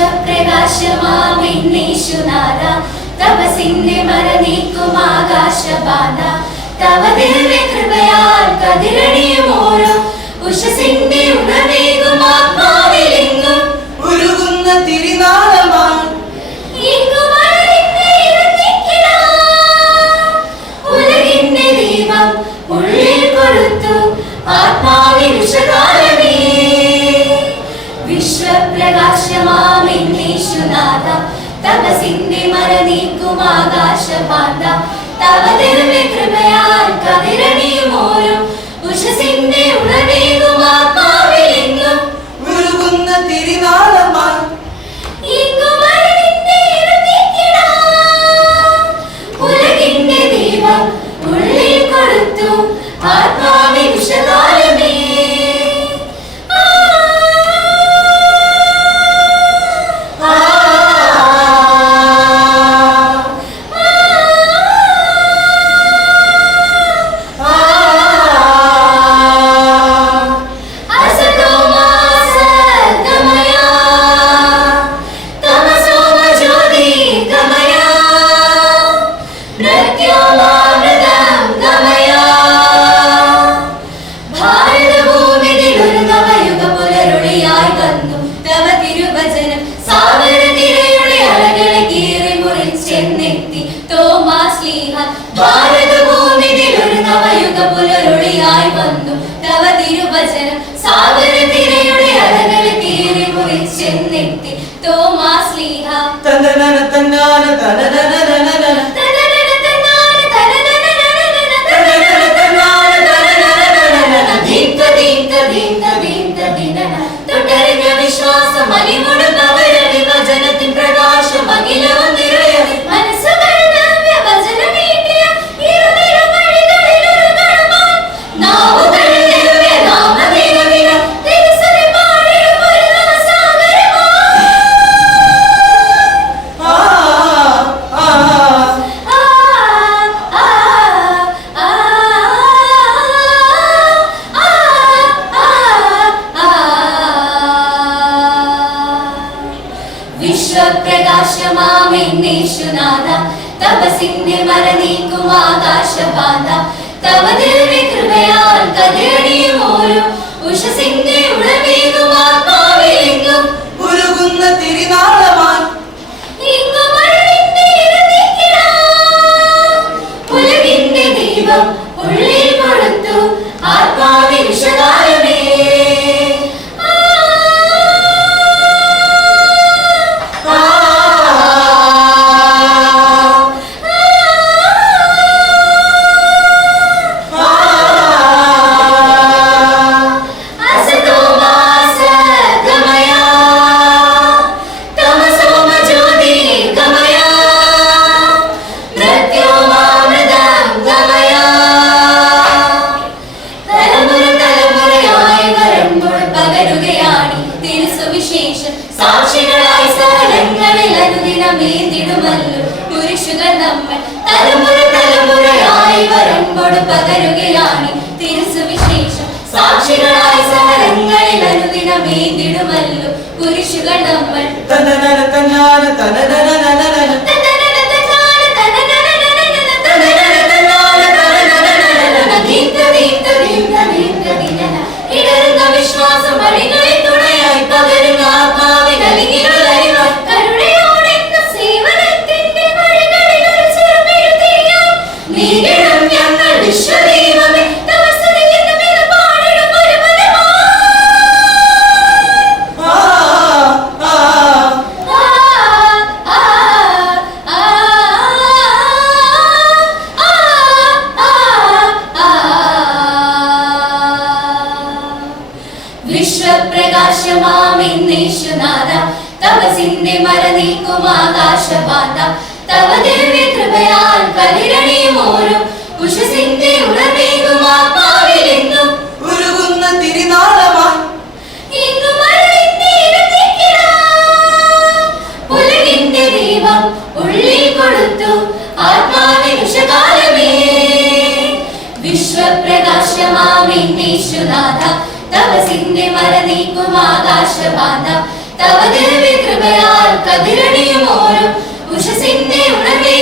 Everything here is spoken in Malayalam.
വിശ്വപ്രകാശമാമിന്നീശുനാഥ തപസിന്റെ മറനീക്കും ആകാശബാധ തവ ദിവ്യകൃപയാൽ കതിരണിയും ഓരോ ഉഷസിന്റെ ഉണർവേകും ആത്മാവിലെങ്ങും ഉരുകുന്ന തിരുനാളമാണ് ഉലകിന്റെ ദീപം ഉള്ളിൽ കൊടുത്തു ആത്മാവിൽ ഉഷകാലമേ വിശ്വപ്രകാശമാമിന്നീശുനാഥ തപസിന്റെ മറനീക്കും ആകാശബാധ തവ ദിവ്യകൃപയാൽ കതിരണിയും ഓരോ ഉഷസിന്റെ ഉണർവേകും ആത്മാവിലെങ്ങും ഉരുകുന്ന തിരുനാളമാണ് ഉലകിന്റെ ദീപം ഉള്ളിൽ കൊടുത്തു ആത്മാവിൽ ഉഷകാലമേ വിശ്വപ്രകാശമാമിന്നീശുനാഥ തപസിന്റെ മറനീക്കും ആകാശബാധ തവ ദിവ്യകൃപയാൽ കതിരണിയും ഓരോ ഉഷസിന്റെ ഉണർവേകും ആത്മാവിലെങ്ങും ഉരുകുന്ന തിരുനാളമാണ് ഉലകിന്റെ ദീപം ഉള്ളിൽ കൊടുത്തു ആത്മാവിൽ ഉഷകാലമേ സാക്ഷികളായി സ്ഥലങ്ങളിൽ അനുദിനമേന്തിടുമല്ലോ പുരുഷുകൾ നമ്മൾ തലമുറ തലമുറയായി വരമ്പോട് പകരുകയാണ് തിരുസുവിശേഷം സാക്ഷികളായി സ്ഥലങ്ങളിൽ അനുദിനമേന്തിടുമല്ലോ പുരുഷുകൾ നമ്മൾ ഇടറുന്ന വിശ്വാസം വഴികളിൽ തുണയായി പകരുന്ന ആത്മാവിൽ അലിങ്ങിടുന്നറിവായി കരുണയോടെന്ന സേവനത്തിന്റെ വഴികളിൽ ഒരു ചെറുമെഴുതിരിയായി നീങ്ങിടും ഞങ്ങൾ വിശ്വദൈവമേ തവ സ്തുതിക്കുന്ന മേൽ പാടിടും ഒരു വിശ്വപ്രകാശമാമിന്നീശുനാഥ തപസിന്റെ മറനീക്കും ആകാശബാധ തവ ദിവ്യകൃപയാൽ കതിരണിയും ഓരോ ഉഷസിന്റെ ഉണർവേകും ആത്മാവിലെങ്ങും ഉരുകുന്ന തിരുനാളമാണ് ഉലകിന്റെ ദീപം ഉള്ളിൽ കൊടുത്തു ആത്മാവിൽ ഉഷകാലമേ വിശ്വപ്രകാശമാമിന്നീശുനാഥ തപസിന്റെ മറനീക്കും ആകാശബാധ തവ ദിവ്യ കൃപയാൽ കതിരണിയും ഓരോ ഉഷസിന്റെ ഉണർവേ